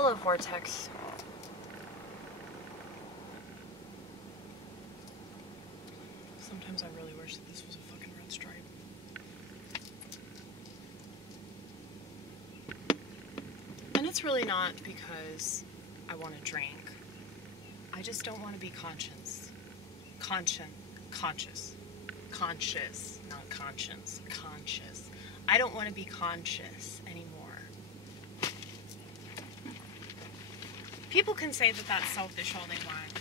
Hello, Vortex. Sometimes I really wish that this was a fucking red stripe. And it's really not because I want to drink. I just don't want to be conscious, not conscience, conscious. I don't want to be conscious anymore. People can say that that's selfish all they want.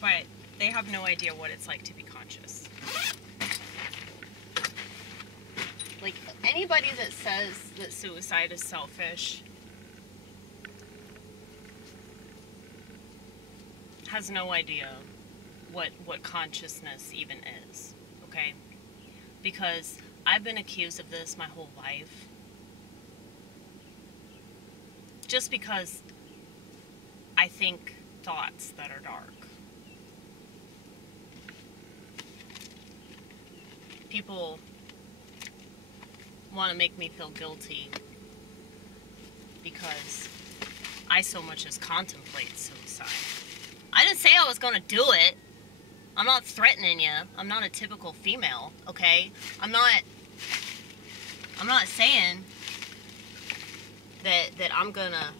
But they have no idea what it's like to be conscious. Like, anybody that says that suicide is selfish has no idea what consciousness even is, okay? Because I've been accused of this my whole life. Just because I think thoughts that are dark. People want to make me feel guilty because I so much as contemplate suicide. I didn't say I was going to do it. I'm not threatening you. I'm not a typical female, okay? I'm not saying that I'm gonna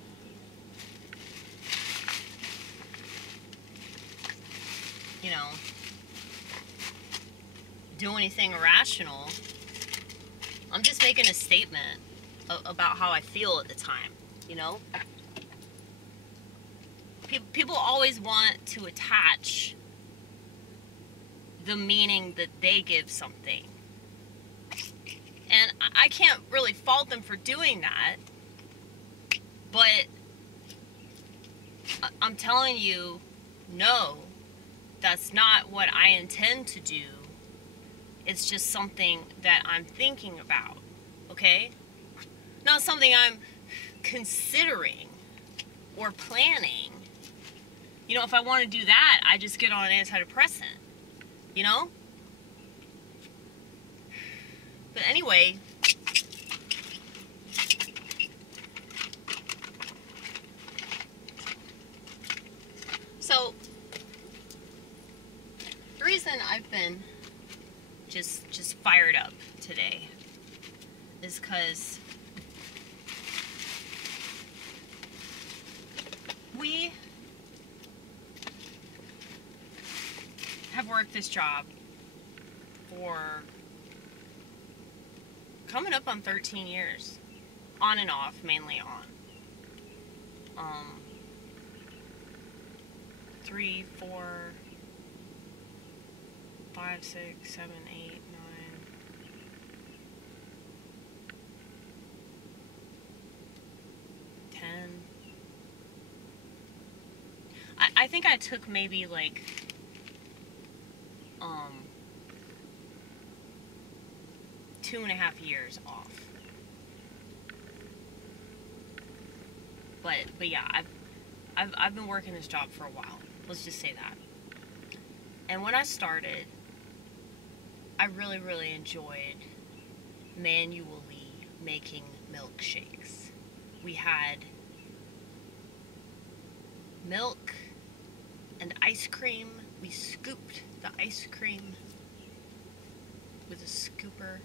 do anything irrational. I'm just making a statement about how I feel at the time, you know? People always want to attach the meaning that they give something. And I can't really fault them for doing that. But I'm telling you, no, that's not what I intend to do. It's just something that I'm thinking about, okay? Not something I'm considering or planning. You know, if I want to do that, I just get on an antidepressant, you know? But anyway, so the reason I've been just fired up today is because we have worked this job for coming up on 13 years, on and off, mainly on. 3, 4, 5, 6, 7, 8, 9. I think I took maybe like 2.5 years off. But yeah, I've been working this job for a while. Let's just say that. And when I started, I really, really enjoyed manually making milkshakes. We had milk and ice cream. We scooped the ice cream with a scooper.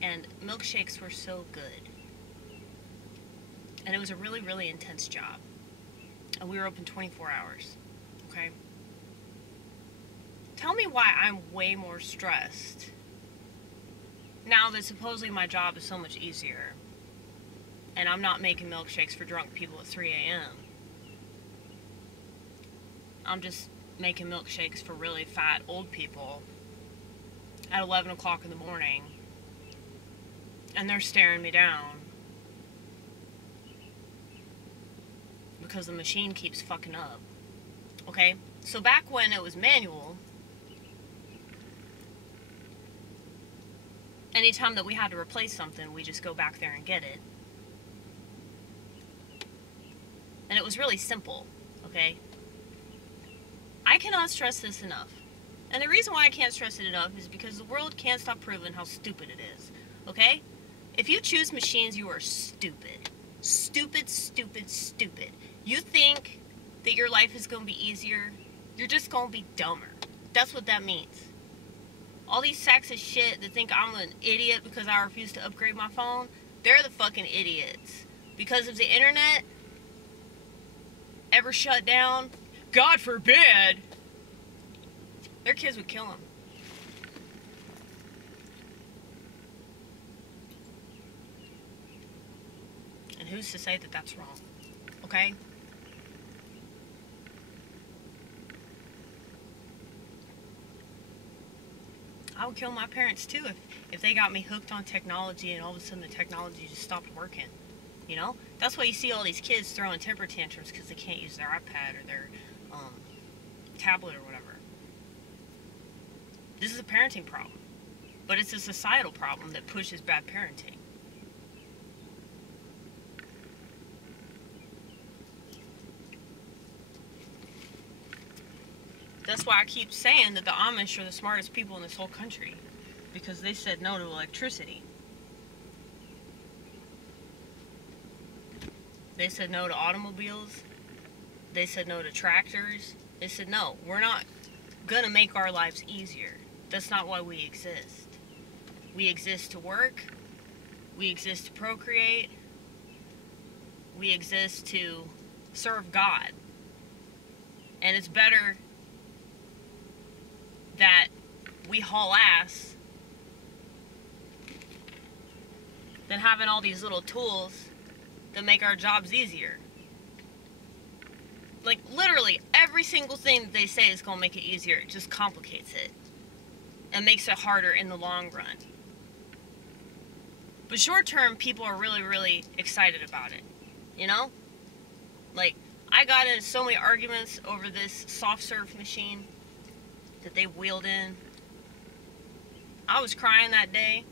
And milkshakes were so good. And it was a really, really intense job. And we were open 24 hours. Okay? Tell me why I'm way more stressed now that supposedly my job is so much easier. And I'm not making milkshakes for drunk people at 3 a.m. I'm just making milkshakes for really fat old people at 11 o'clock in the morning. And they're staring me down because the machine keeps fucking up. Okay? So back when it was manual, anytime that we had to replace something, we just go back there and get it. And it was really simple, okay? I cannot stress this enough. And the reason why I can't stress it enough is because the world can't stop proving how stupid it is. Okay? If you choose machines, you are stupid. Stupid, stupid, stupid. You think that your life is going to be easier, you're just going to be dumber. That's what that means. All these sacks of shit that think I'm an idiot because I refuse to upgrade my phone, they're the fucking idiots. Because if the internet ever shut down, God forbid, their kids would kill them. And who's to say that that's wrong? Okay? I would kill my parents too if they got me hooked on technology and all of a sudden the technology just stopped working. You know? That's why you see all these kids throwing temper tantrums because they can't use their iPad or their tablet or whatever. This is a parenting problem. But it's a societal problem that pushes bad parenting. That's why I keep saying that the Amish are the smartest people in this whole country. Because they said no to electricity. They said no to automobiles. They said no to tractors. They said no, we're not gonna make our lives easier. That's not why we exist. We exist to work. We exist to procreate. We exist to serve God. And it's better that we haul ass than having all these little tools that make our jobs easier. Like, literally, every single thing that they say is going to make it easier. It just complicates it. And makes it harder in the long run. But short term, people are really, really excited about it. You know? Like, I got into so many arguments over this soft serve machine that they wheeled in. I was crying that day.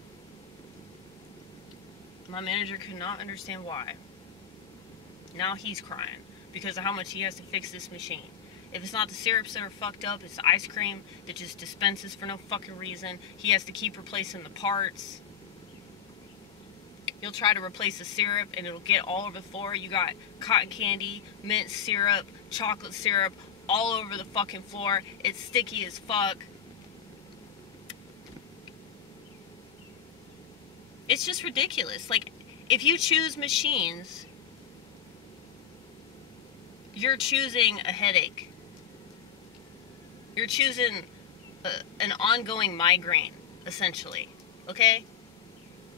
My manager could not understand why. Now he's crying because of how much he has to fix this machine. If it's not the syrups that are fucked up, it's the ice cream that just dispenses for no fucking reason. He has to keep replacing the parts. You'll try to replace the syrup and it'll get all over the floor. You got cotton candy, mint syrup, chocolate syrup all over the fucking floor. It's sticky as fuck. It's just ridiculous. Like, if you choose machines, you're choosing a headache. You're choosing an ongoing migraine, essentially. Okay?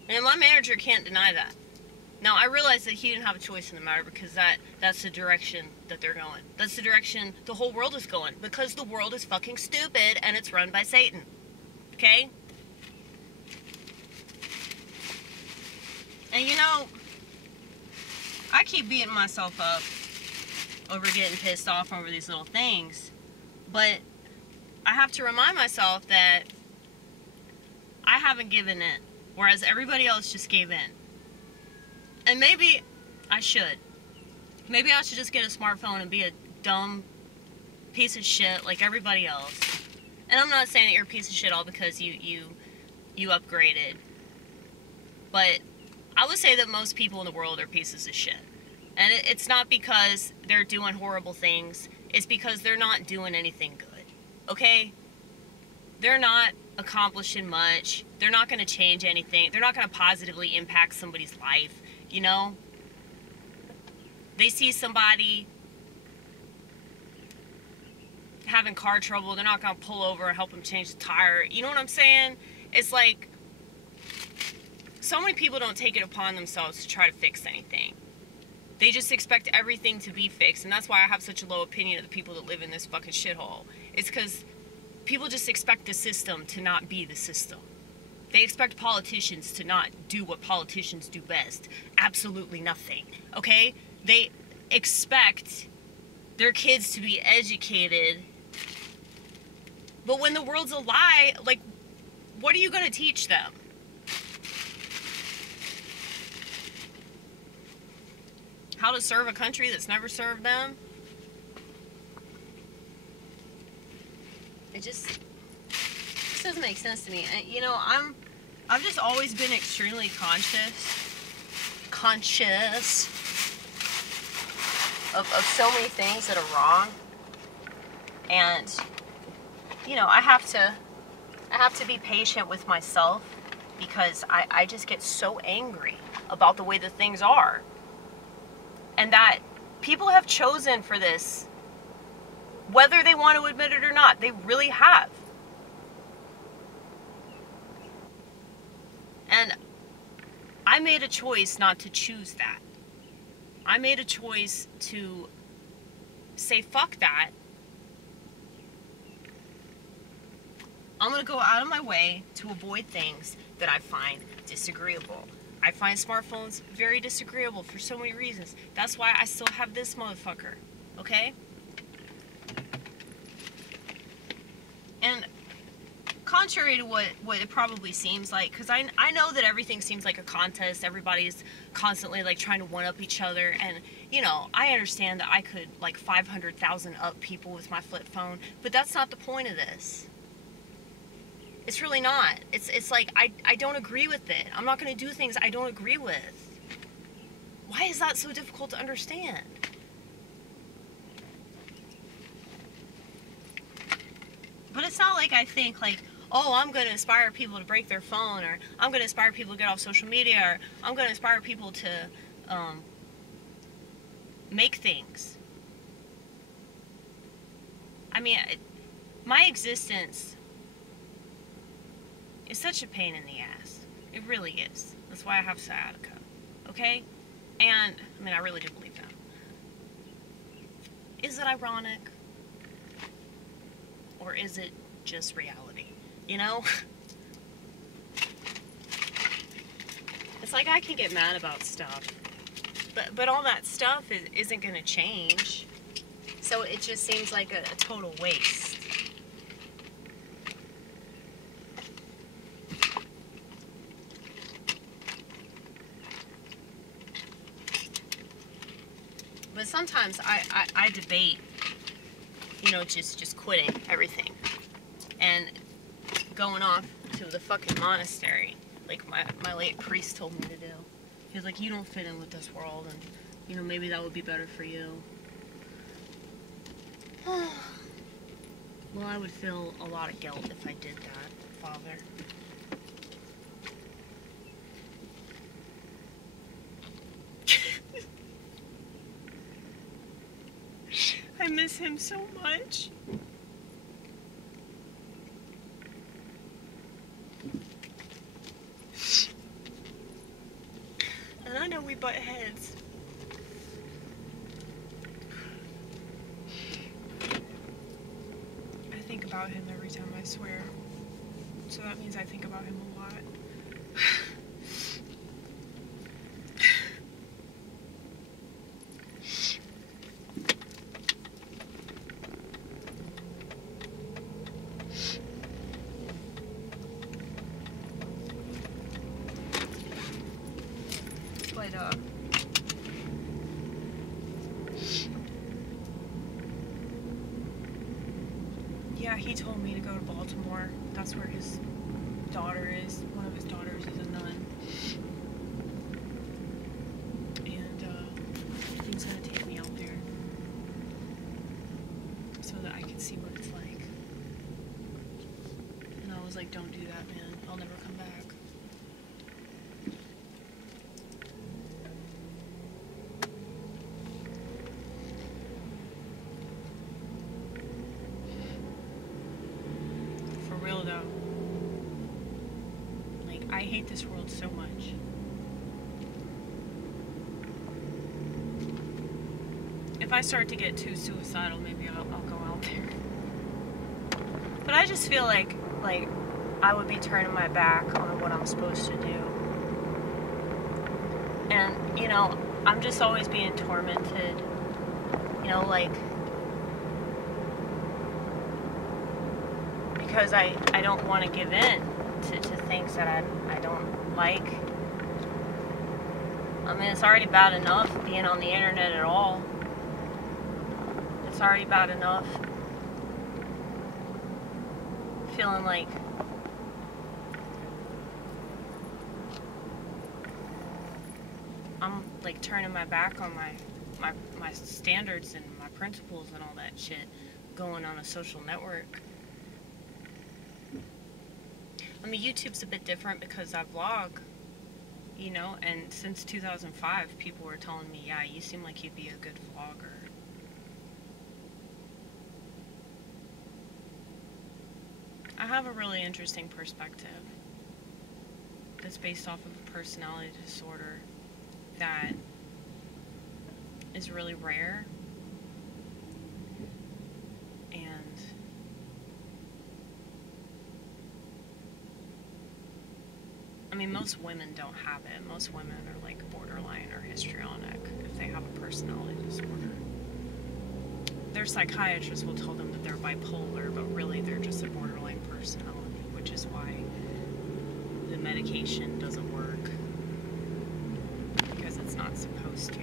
And my manager can't deny that. Now, I realize that he didn't have a choice in the matter because that's the direction that they're going. That's the direction the whole world is going. Because the world is fucking stupid and it's run by Satan. Okay? And you know, I keep beating myself up over getting pissed off over these little things. But I have to remind myself that I haven't given in. Whereas everybody else just gave in. And maybe I should. Maybe I should just get a smartphone and be a dumb piece of shit like everybody else. And I'm not saying that you're a piece of shit all because you upgraded. But I would say that most people in the world are pieces of shit. And it's not because they're doing horrible things. It's because they're not doing anything good. Okay? They're not accomplishing much. They're not going to change anything. They're not going to positively impact somebody's life. You know? They see somebody having car trouble. They're not going to pull over and help them change the tire. You know what I'm saying? It's like, so many people don't take it upon themselves to try to fix anything. They just expect everything to be fixed. And that's why I have such a low opinion of the people that live in this fucking shithole. It's because people just expect the system to not be the system. They expect politicians to not do what politicians do best. Absolutely nothing. Okay? They expect their kids to be educated. But when the world's a lie, like, what are you going to teach them? How to serve a country that's never served them? doesn't make sense to me. And, you know, I've just always been extremely conscious of so many things that are wrong. And, you know, I have to be patient with myself, because I just get so angry about the way that things are. And that people have chosen for this, whether they want to admit it or not. They really have. And I made a choice not to choose that. I made a choice to say, fuck that. I'm going to go out of my way to avoid things that I find disagreeable. I find smartphones very disagreeable for so many reasons. That's why I still have this motherfucker. Okay? And contrary to what it probably seems like, because I know that everything seems like a contest. Everybody's constantly like trying to one-up each other. And, you know, I understand that I could like 500,000 up people with my flip phone. But that's not the point of this. It's really not. It's like, I don't agree with it. I'm not going to do things I don't agree with. Why is that so difficult to understand? But it's not like I think like, oh, I'm going to inspire people to break their phone, or I'm going to inspire people to get off social media, or I'm going to inspire people to make things. I mean, my existence is such a pain in the ass. It really is. That's why I have sciatica. Okay? And, I mean, I really do believe that. Is it ironic? Or is it just reality? You know? It's like I can get mad about stuff. But all that stuff isn't going to change. So it just seems like a total waste. But sometimes I debate, you know, just quitting everything and going off to the fucking monastery, like my late priest told me to do. He was like, you don't fit in with this world, and, you know, maybe that would be better for you. Well, I would feel a lot of guilt if I did that, Father. I miss him so much. And I know we butt heads. I think about him every time, I swear. So that means I think about him a lot. But, yeah, he told me to go to Baltimore. That's where his daughter is. One of his daughters is a nun. And, he's gonna take me out there so that I can see what it's like. And I was like, don't do that, man. I'll never come back. Real though. Like, I hate this world so much. If I start to get too suicidal, maybe I'll go out there. But I just feel like I would be turning my back on what I'm supposed to do. And, you know, I'm just always being tormented. You know, like, because I don't want to give in to things that I don't like. I mean, it's already bad enough being on the internet at all. It's already bad enough feeling like I'm like turning my back on my standards and my principles and all that shit going on a social network. I mean, YouTube's a bit different because I vlog, you know, and since 2005, people were telling me, yeah, you seem like you'd be a good vlogger. I have a really interesting perspective that's based off of a personality disorder that is really rare, and I mean, most women don't have it. Most women are like borderline or histrionic if they have a personality disorder. Their psychiatrist will tell them that they're bipolar, but really they're just a borderline personality, which is why the medication doesn't work, because it's not supposed to.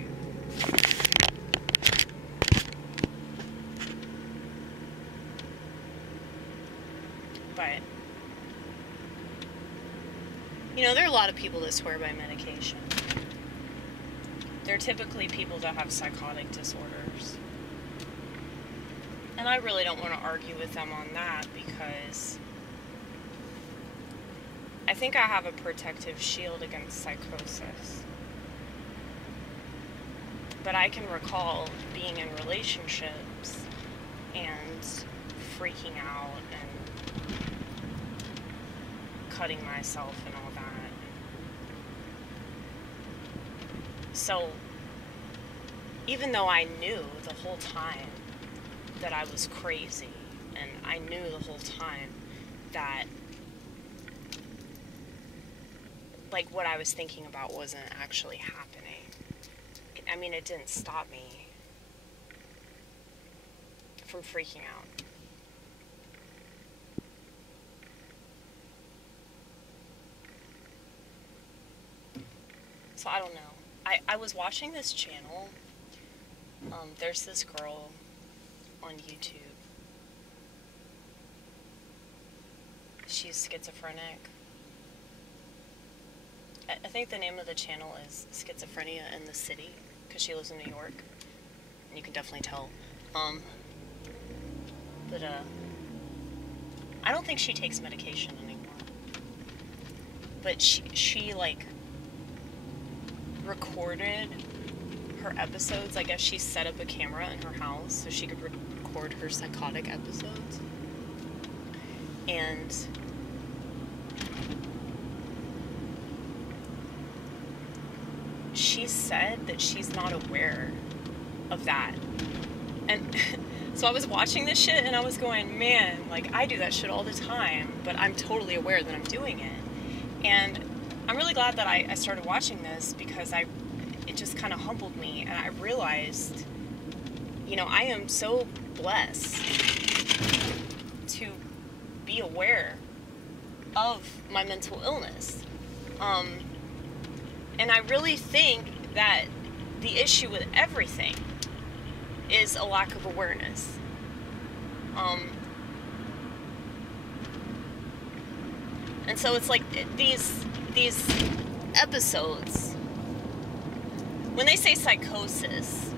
But, you know, there are a lot of people that swear by medication. They're typically people that have psychotic disorders. And I really don't want to argue with them on that, because I think I have a protective shield against psychosis. But I can recall being in relationships and freaking out and cutting myself and all that. So, even though I knew the whole time that I was crazy, and I knew the whole time that, like, what I was thinking about wasn't actually happening, I mean, it didn't stop me from freaking out. So I don't know. I was watching this channel. There's this girl on YouTube. She's schizophrenic. I think the name of the channel is Schizophrenia in the City, because she lives in New York, and you can definitely tell. But I don't think she takes medication anymore. But she like recorded her episodes. I guess she set up a camera in her house so she could record her psychotic episodes. And she said that she's not aware of that. And so I was watching this shit and I was going, man, like, I do that shit all the time, but I'm totally aware that I'm doing it. And I'm really glad that I started watching this, because it just kind of humbled me, and I realized, you know, I am so blessed to be aware of my mental illness. And I really think that the issue with everything is a lack of awareness. And so it's like these episodes, when they say psychosis,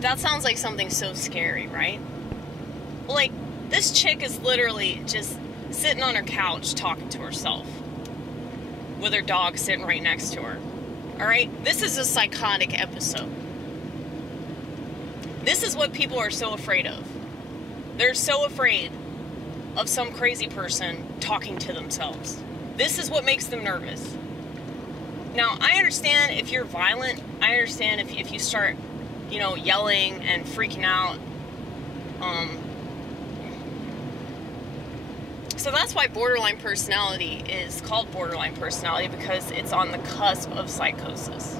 that sounds like something so scary, right? Well, like, this chick is literally just sitting on her couch talking to herself with her dog sitting right next to her. Alright? This is a psychotic episode. This is what people are so afraid of. They're so afraid of some crazy person talking to themselves. This is what makes them nervous. Now, I understand if you're violent. I understand if you start, you know, yelling and freaking out. So that's why borderline personality is called borderline personality, because it's on the cusp of psychosis.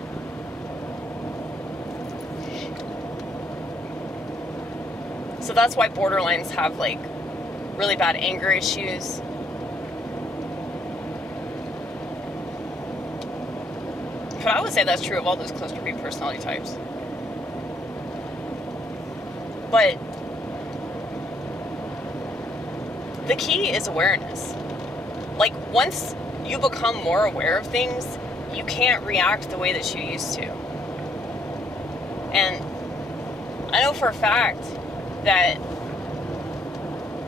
So that's why borderlines have, like, really bad anger issues. But I would say that's true of all those cluster B personality types. But the key is awareness. Like, once you become more aware of things, you can't react the way that you used to. And I know for a fact that,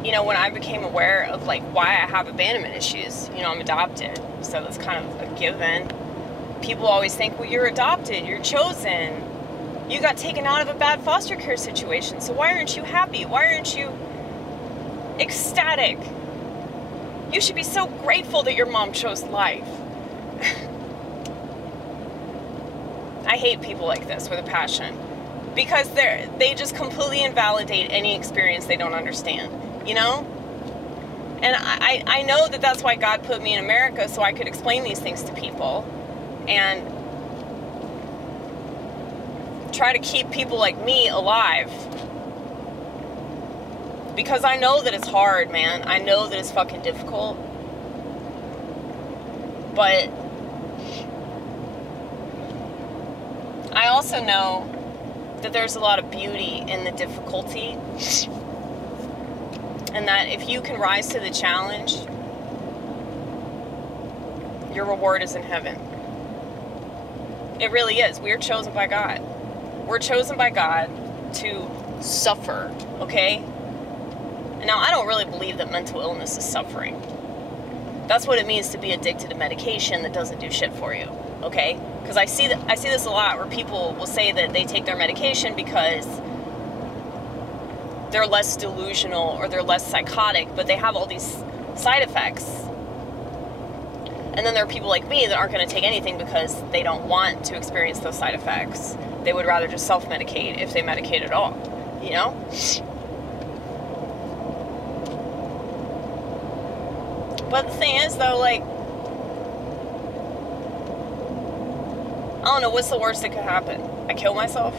you know, when I became aware of, like, why I have abandonment issues, you know, I'm adopted, so that's kind of a given. People always think, well, you're adopted, you're chosen, you got taken out of a bad foster care situation, so why aren't you happy? Why aren't you ecstatic? You should be so grateful that your mom chose life. I hate people like this with a passion, because they just completely invalidate any experience they don't understand, you know? And I know that that's why God put me in America, so I could explain these things to people and try to keep people like me alive. Because I know that it's hard, man. I know that it's fucking difficult. But I also know that there's a lot of beauty in the difficulty. And that if you can rise to the challenge, your reward is in heaven. It really is. We're chosen by God. We're chosen by God to suffer, okay? Now, I don't really believe that mental illness is suffering. That's what it means to be addicted to medication that doesn't do shit for you, okay? Because I see this a lot where people will say that they take their medication because they're less delusional or they're less psychotic, but they have all these side effects. And then there are people like me that aren't going to take anything because they don't want to experience those side effects. They would rather just self-medicate if they medicate at all, you know? But the thing is, though, like, I don't know, what's the worst that could happen? I kill myself?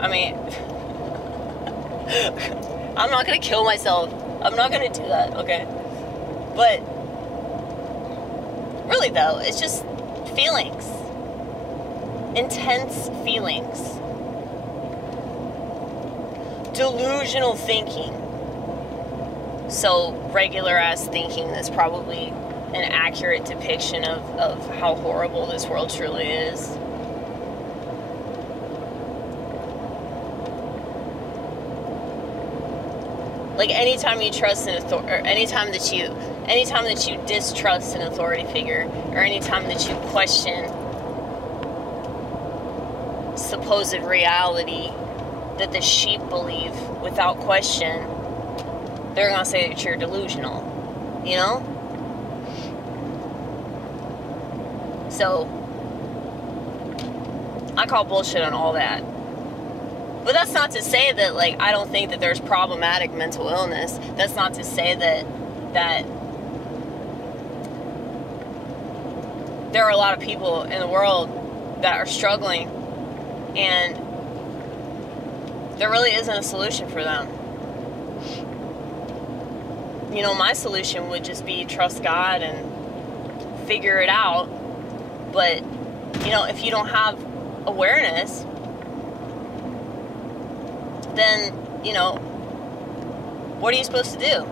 I mean, I'm not going to kill myself. I'm not going to do that, okay? But, really, though, it's just feelings. Intense feelings. Delusional thinking. So, regular-ass thinking that's probably an accurate depiction of how horrible this world truly is. Like, anytime you trust an authority, or anytime that you distrust an authority figure, or anytime that you question supposed reality that the sheep believe without question, they're going to say that you're delusional, you know? So, I call bullshit on all that. But that's not to say that, like, I don't think that there's problematic mental illness. That's not to say that there are a lot of people in the world that are struggling and there really isn't a solution for them. You know, my solution would just be trust God and figure it out. But, you know, if you don't have awareness, then, you know, what are you supposed to do?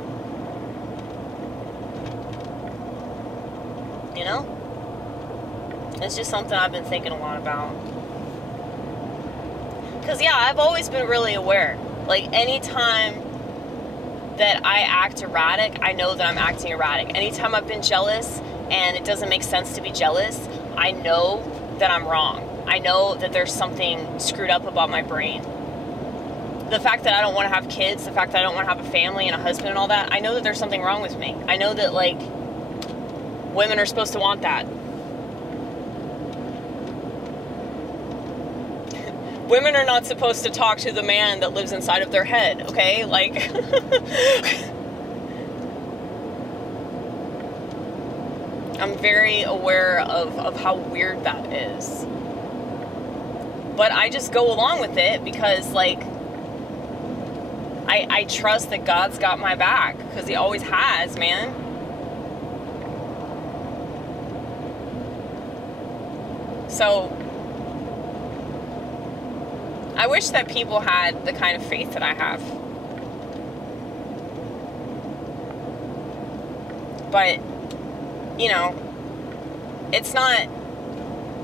You know? It's just something I've been thinking a lot about. Because, yeah, I've always been really aware. Like, anytime that I act erratic, I know that I'm acting erratic. Anytime I've been jealous and it doesn't make sense to be jealous, I know that I'm wrong. I know that there's something screwed up about my brain. The fact that I don't want to have kids, the fact that I don't want to have a family and a husband and all that, I know that there's something wrong with me. I know that, like, women are supposed to want that. Women are not supposed to talk to the man that lives inside of their head, okay? Like, I'm very aware of how weird that is. But I just go along with it because, like, I trust that God's got my back, because He always has, man. So, I wish that people had the kind of faith that I have. But, you know, it's not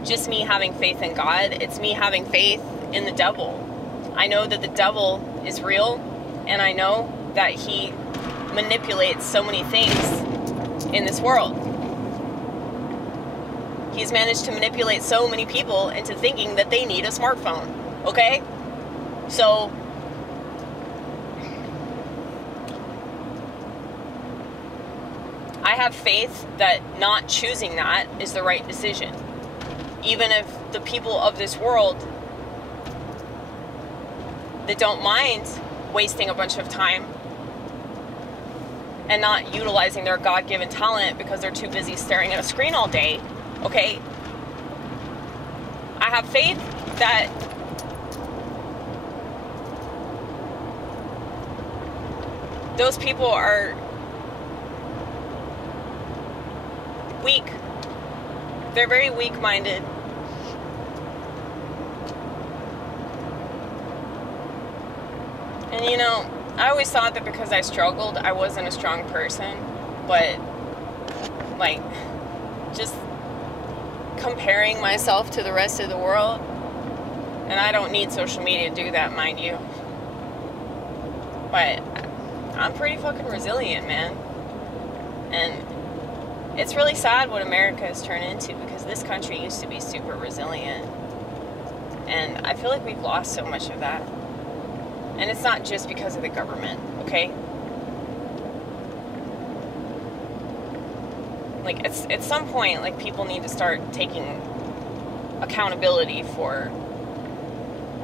just me having faith in God. It's me having faith in the devil. I know that the devil is real, and I know that he manipulates so many things in this world. He's managed to manipulate so many people into thinking that they need a smartphone, okay? So, I have faith that not choosing that is the right decision. Even if the people of this world that don't mind wasting a bunch of time and not utilizing their God-given talent because they're too busy staring at a screen all day, okay? I have faith that those people are weak. They're very weak-minded. And you know, I always thought that because I struggled, I wasn't a strong person. But, like, just comparing myself to the rest of the world, and I don't need social media to do that, mind you. But I'm pretty fucking resilient, man. And it's really sad what America has turned into, because this country used to be super resilient. And I feel like we've lost so much of that. And it's not just because of the government, okay? Like, at some point, like, people need to start taking accountability for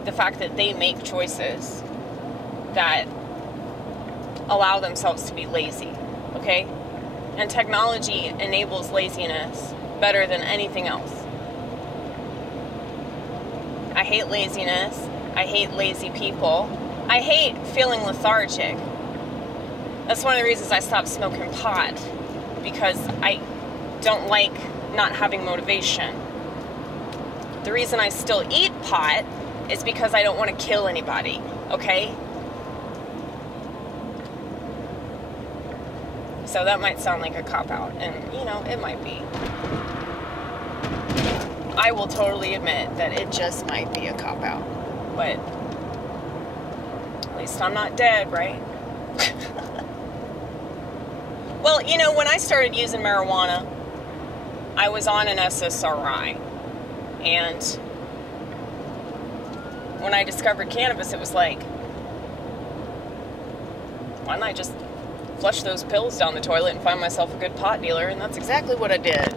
the fact that they make choices that allow themselves to be lazy, okay? And technology enables laziness better than anything else. I hate laziness. I hate lazy people. I hate feeling lethargic. That's one of the reasons I stopped smoking pot, because I don't like not having motivation. The reason I still eat pot is because I don't want to kill anybody, okay? So that might sound like a cop-out, and, you know, it might be. I will totally admit that it just might be a cop-out, but at least I'm not dead, right? Well, you know, when I started using marijuana, I was on an SSRI, and when I discovered cannabis, it was like, why don't I just flush those pills down the toilet and find myself a good pot dealer? And that's exactly what I did.